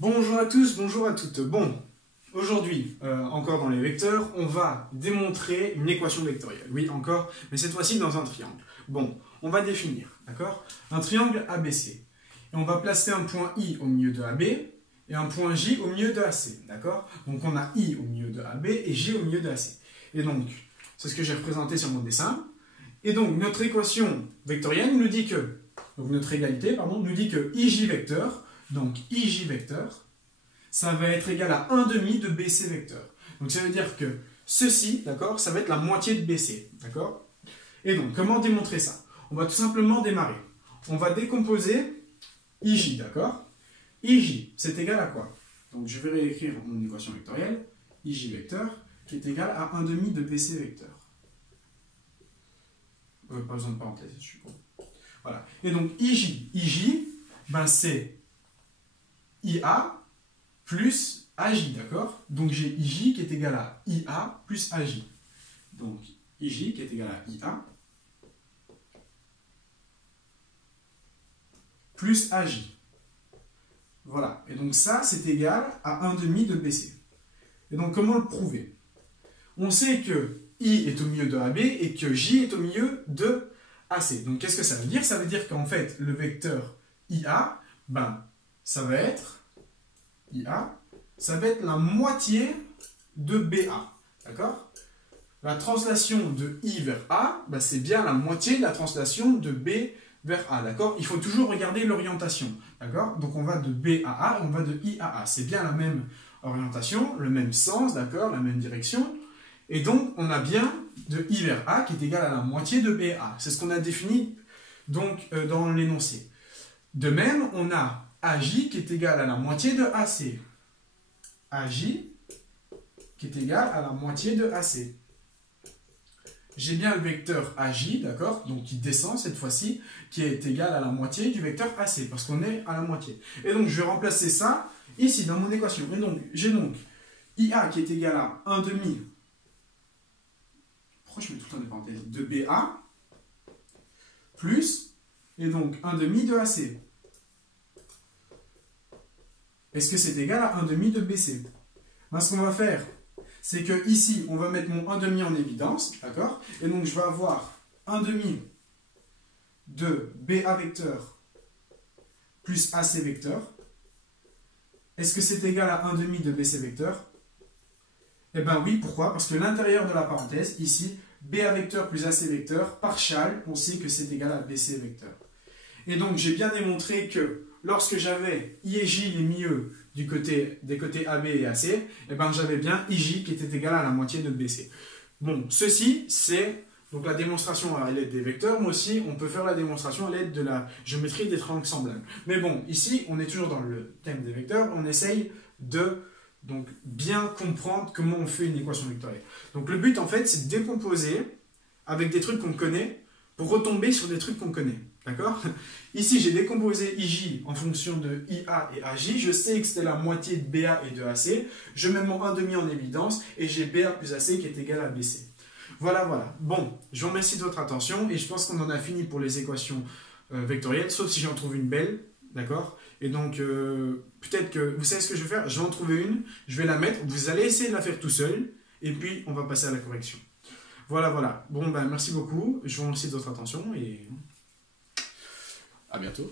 Bonjour à tous, bonjour à toutes. Bon, aujourd'hui, encore dans les vecteurs, on va démontrer une équation vectorielle. Oui, encore, mais cette fois-ci dans un triangle. Bon, on va définir, d'accord? Un triangle ABC. Et on va placer un point I au milieu de AB et un point J au milieu de AC, d'accord? Donc on a I au milieu de AB et J au milieu de AC. Et donc, c'est ce que j'ai représenté sur mon dessin. Et donc, notre équation vectorielle nous dit que, donc notre égalité, pardon, nous dit que IJ vecteur, donc IJ vecteur, ça va être égal à 1 demi de BC vecteur. Donc ça veut dire que ceci, d'accord, ça va être la moitié de BC, d'accord? Et donc, comment démontrer ça? On va tout simplement démarrer. On va décomposer IJ, d'accord? IJ, c'est égal à quoi? Donc je vais réécrire mon équation vectorielle, IJ vecteur, qui est égal à 1 demi de BC vecteur. Pas besoin de parenthèse, je suppose. Voilà. Et donc IJ, ben c'est IA plus AJ, d'accord? Donc j'ai IJ qui est égal à IA plus AJ. Donc IJ qui est égal à IA plus AJ. Voilà. Et donc ça, c'est égal à 1 demi de BC. Et donc comment le prouver? On sait que I est au milieu de AB et que J est au milieu de AC. Donc qu'est-ce que ça veut dire? Ça veut dire qu'en fait, le vecteur IA, ben, ça va être la moitié de BA. D'accord? La translation de I vers A, ben, c'est bien la moitié de la translation de B vers A. D'accord? Il faut toujours regarder l'orientation. D'accord? Donc on va de B à A et on va de I à A. C'est bien la même orientation, le même sens, d'accord? La même direction. Et donc, on a bien de I vers A qui est égal à la moitié de BA. C'est ce qu'on a défini donc, dans l'énoncé. De même, on a AJ qui est égal à la moitié de AC. AJ qui est égal à la moitié de AC. J'ai bien le vecteur AJ, d'accord, donc qui descend cette fois-ci, qui est égal à la moitié du vecteur AC, parce qu'on est à la moitié. Et donc, je vais remplacer ça ici dans mon équation. Et donc, j'ai donc IA qui est égal à 1 demi. Pourquoi je mets tout le temps des parenthèses? De BA plus, et donc 1 demi de AC. Est-ce que c'est égal à 1 demi de BC? Ben, ce qu'on va faire, c'est que ici, on va mettre mon 1 demi en évidence, d'accord? Et donc je vais avoir 1 demi de BA vecteur plus AC vecteur. Est-ce que c'est égal à 1 demi de BC vecteur? Eh bien oui, pourquoi? Parce que l'intérieur de la parenthèse, ici, BA vecteur plus AC vecteur, partial, on sait que c'est égal à BC vecteur. Et donc, j'ai bien démontré que lorsque j'avais I et J les milieux des côtés AB et AC, eh ben, j'avais bien IJ qui était égal à la moitié de BC. Bon, ceci, c'est donc la démonstration à l'aide des vecteurs, mais aussi, on peut faire la démonstration à l'aide de la géométrie des triangles semblables. Mais bon, ici, on est toujours dans le thème des vecteurs, on essaye de donc bien comprendre comment on fait une équation vectorielle. Donc le but en fait c'est de décomposer avec des trucs qu'on connaît pour retomber sur des trucs qu'on connaît. D'accord? Ici j'ai décomposé IJ en fonction de IA et AJ. Je sais que c'était la moitié de BA et de AC. Je mets mon 1 demi en évidence et j'ai BA plus AC qui est égal à BC. Voilà, voilà. Bon, je vous remercie de votre attention et je pense qu'on en a fini pour les équations vectorielles, sauf si j'en trouve une belle. D'accord? Et donc, peut-être que vous savez ce que je vais faire, je vais en trouver une, je vais la mettre, vous allez essayer de la faire tout seul, et puis on va passer à la correction. Voilà, voilà. Bon, ben merci beaucoup, je vous remercie de votre attention, et à bientôt.